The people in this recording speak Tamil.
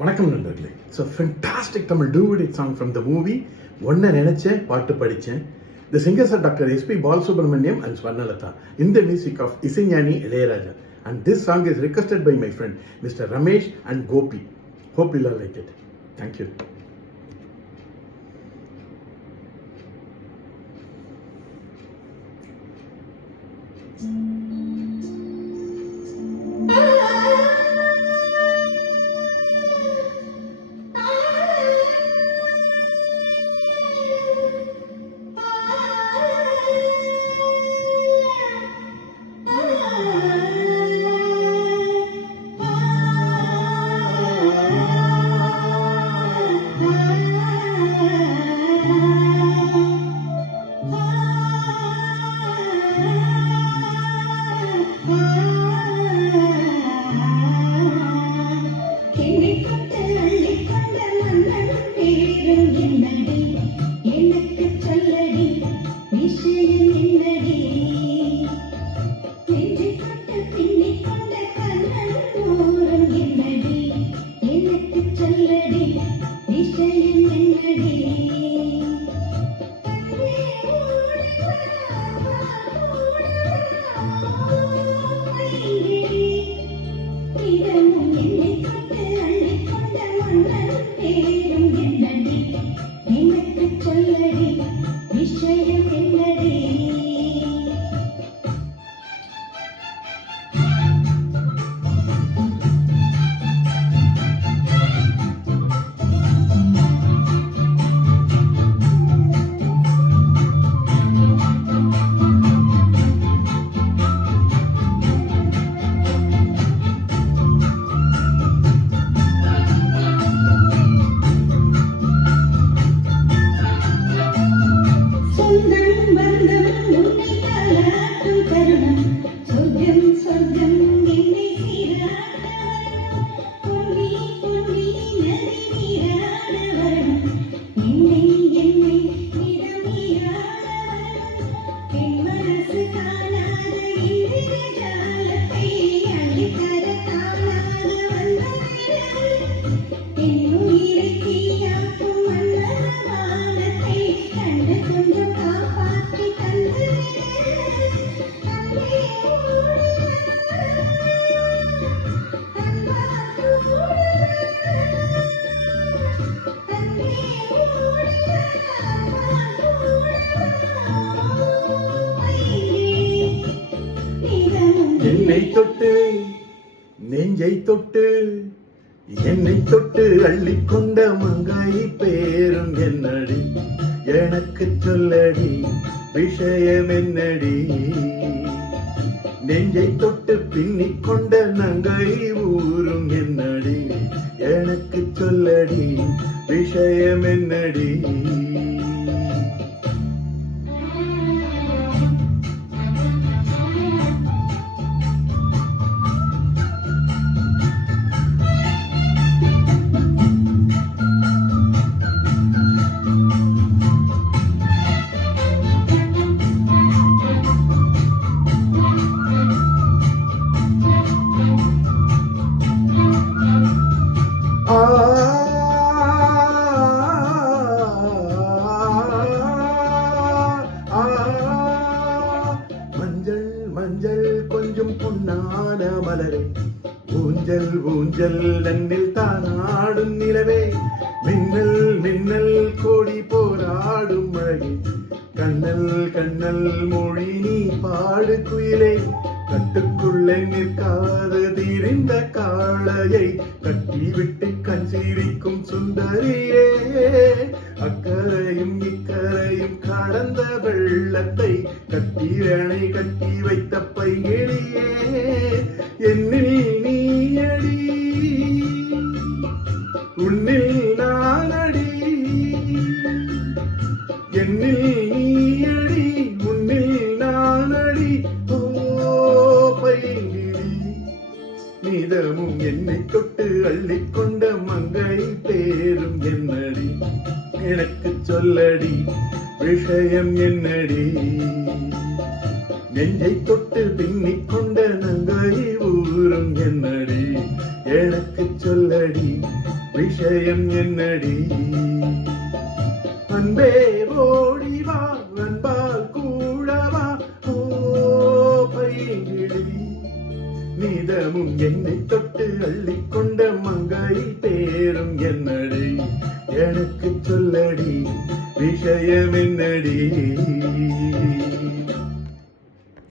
வணக்கம் நண்பர்களே. It's a fantastic Tamil duet song from the movie ஒன்ன நினைச்சேன் பாட்டு படிச்சேன். The singers are Dr. S.P. Balasubramaniam and Swarnalatha in the music of Isaignani Ilayaraja. And this song is requested by my friend Mr. Ramesh and Gopi. Hope you all like it. Thank you. என்னை தொட்டு நெஞ்சை தொட்டு என்னை தொட்டு அள்ளிக்கொண்ட மங்கை பேரும் என்னடி எனக்கு சொல்லடி விஷயம் என்னடி நெஞ்சை தொட்டு பின்னிக்கொண்ட நங்கை ஊரும் என்னடி எனக்கு சொல்லடி விஷயம் என்னடி மஞ்சள் மஞ்சள் கொஞ்சம் பொன்னான மலரே ஊஞ்சல் ஊஞ்சல் நன்னில் தானாடும் நிலவே மின்னல் மின்னல் கோடி போராடும் அழகே கண்ணல் கண்ணல் மொழி நீ பாடு குயிலே கட்டுக்குள்ளே நிற்காது தீரிந்த காளையை கட்டிவிட்டு கண் சிரிக்கும் சுந்தரியே அக்கரையும் இக்கரையும் கடந்த வெள்ளத்தை கட்டிரணை கட்டி வைத்த பையடியே என்னில் நீயடி உன்னில் நானடி என்னில் நீயடி உன்னில் நானடி நீதமும் என்னை தொட்டு அள்ளிக்கொண்ட மங்கை பேரும் என்னடி எனக்கு சொல்லடி விஷயம் என்னடி நெஞ்சை தொட்டு பின்னிக்கொண்ட நங்கை ஊரும் என்னடி எனக்கு சொல்லடி விஷயம் என்னடி அன்பே ஓடிவா அன்பால் கூடவா ஓ பைங்கிழி நீதமும் என்னை தொட்டு அள்ளிக்கொண்ட மங்கை பேரும் என்னடி எனக்கு சொல்லடி விஷயம் என்னடி